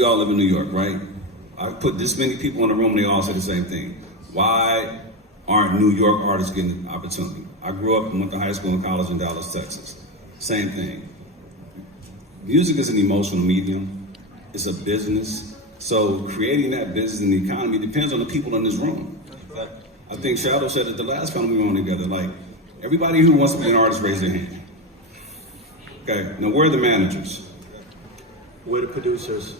we all live in New York, right? I put this many people in the room, they all say the same thing. Why aren't New York artists getting opportunity? I grew up and went to high school and college in Dallas, Texas. Same thing. Music is an emotional medium. It's a business. So creating that business and the economy depends on the people in this room. I think Shadow said at the last panel we were on together, like, everybody who wants to be an artist, raise their hand. Okay, now where are the managers? We're the producers.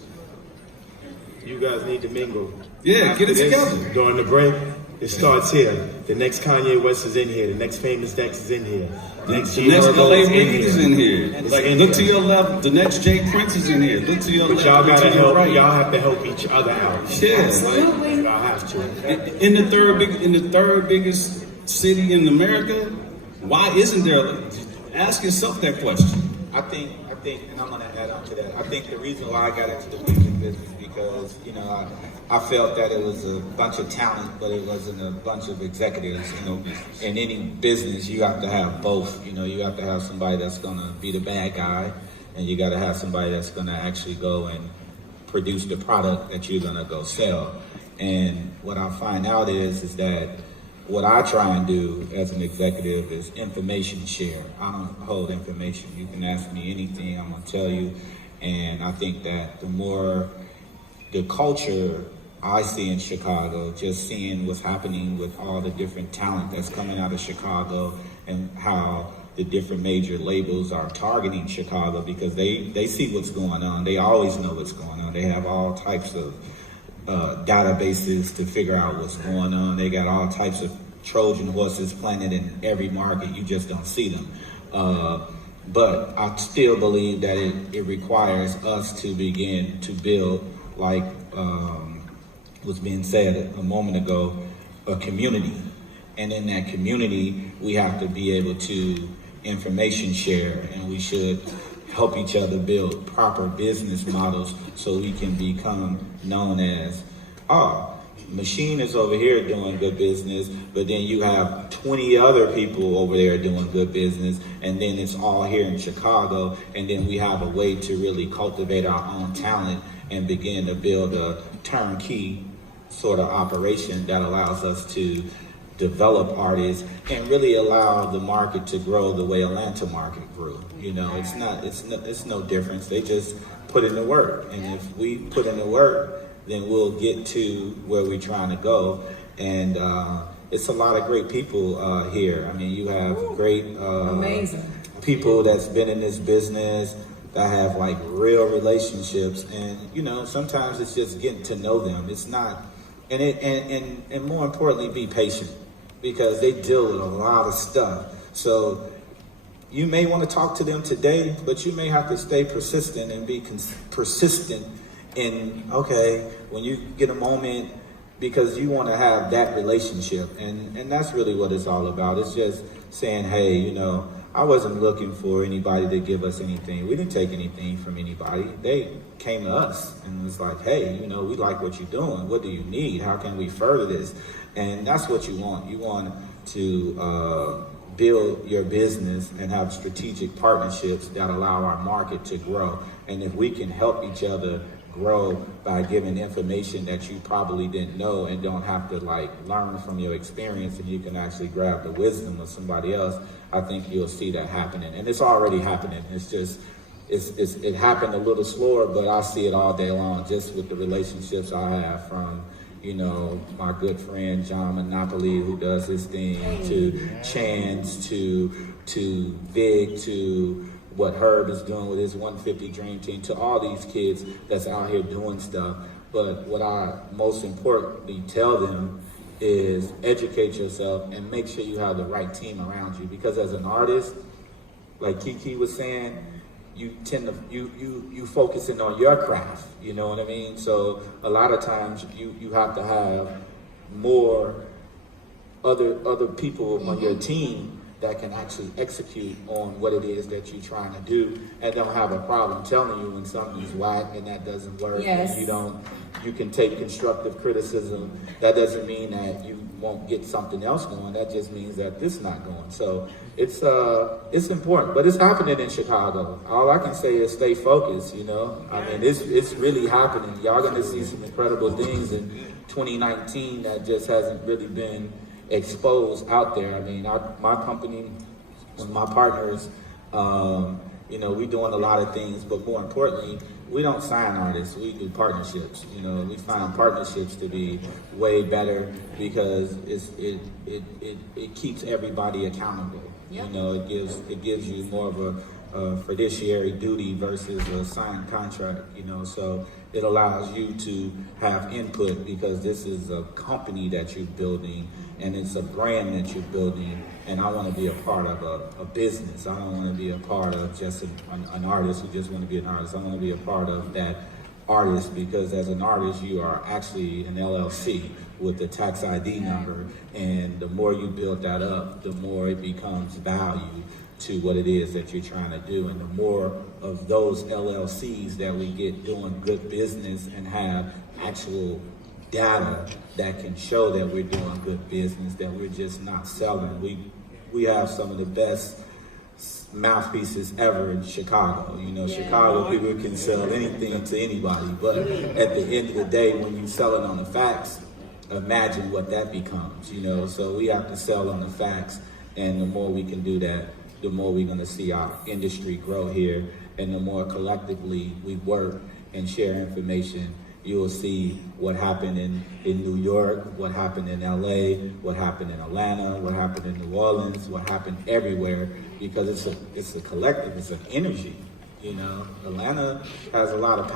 You guys need to mingle. Yeah, After get it this, together. During the break, it starts here. The next Kanye West is in here. The next Famous Dex is in here. The next LA Reid is in here. Like, look to your left. The next Jay Prince is in here. Look to your left. Y'all gotta help. Right. Y'all have to help each other out. Yeah, Like, y'all have to. in the third biggest city in America, why isn't there? Ask yourself that question. I think, and I'm gonna add on to that. I think the reason why I got into the music business because I felt that it was a bunch of talent, but it wasn't a bunch of executives. In any business, you have to have both. You have to have somebody that's gonna be the bad guy, and you got to have somebody that's gonna actually go and produce the product that you're gonna go sell. And what I find out is that what I try and do as an executive is information share. I don't hold information. You can ask me anything, I'm gonna tell you. And I think that the more the culture I see in Chicago, just seeing what's happening with all the different talent that's coming out of Chicago and how the different major labels are targeting Chicago because they see what's going on. They always know what's going on. They have all types of databases to figure out what's going on. They got all types of Trojan horses planted in every market. You just don't see them. But I still believe that it requires us to begin to build, like was being said a moment ago, a community. And in that community, we have to be able to information share, and we should help each other build proper business models so we can become known as, Machine is over here doing good business, but then you have 20 other people over there doing good business, and then it's all here in Chicago, and then we have a way to really cultivate our own talent and begin to build a turnkey sort of operation that allows us to develop artists and really allow the market to grow the way Atlanta market grew. It's no difference. They just put in the work, and if we put in the work, then we'll get to where we're trying to go. And it's a lot of great people here. I mean, you have great amazing people that's been in this business that have like real relationships, and sometimes it's just getting to know them. It's not, and more importantly, be patient because they deal with a lot of stuff. So you may want to talk to them today, but you may have to stay persistent and be persistent in, when you get a moment, because you want to have that relationship. And that's really what it's all about. It's just saying, hey, I wasn't looking for anybody to give us anything. We didn't take anything from anybody. They came to us and was like, hey, we like what you're doing. What do you need? How can we further this? And that's what you want. You want to build your business and have strategic partnerships that allow our market to grow. And if we can help each other grow by giving information that you probably didn't know and don't have to learn from your experience, and you can actually grab the wisdom of somebody else, I think you'll see that happening. And it's already happening. It's just, it happened a little slower, but I see it all day long just with the relationships I have from, my good friend John Monopoly, who does his thing, to Chance, to Vig, to what Herb is doing with his 150 Dream Team, to all these kids that's out here doing stuff. But what I most importantly tell them is educate yourself and make sure you have the right team around you. Because as an artist, like Kiki was saying, you tend to, you focusing on your craft, you know what I mean? So a lot of times you have to have more other people on your team that can actually execute on what it is that you're trying to do and don't have a problem telling you when something's whack and that doesn't work. Yes. And you can take constructive criticism. That doesn't mean that you won't get something else going. That just means that this is not going. So it's important, but it's happening in Chicago. All I can say is stay focused, I mean, it's really happening. Y'all gonna see some incredible things in 2019 that just hasn't really been exposed out there. I mean, my company, with my partners, we're doing a lot of things, but more importantly, we don't sign artists, we do partnerships. We find partnerships to be way better because it keeps everybody accountable. Yep. It gives you more of a fiduciary duty versus a signed contract, so it allows you to have input because this is a company that you're building and it's a brand that you're building, and I want to be a part of a business. I don't want to be a part of just an artist who just want to be an artist. I want to be a part of that artist because as an artist, you are actually an LLC with the tax ID number, and the more you build that up, the more it becomes value to what it is that you're trying to do, and the more of those LLCs that we get doing good business and have actual data that can show that we're doing good business, that we're just not selling. We have some of the best mouthpieces ever in Chicago. Chicago people can sell anything to anybody, but at the end of the day, when you sell it on the facts, imagine what that becomes, So we have to sell on the facts, and the more we can do that, the more we're going to see our industry grow here, and the more collectively we work and share information, you will see what happened in New York, what happened in LA, what happened in Atlanta, what happened in New Orleans, what happened everywhere, because it's a collective, it's an energy. Atlanta has a lot of power.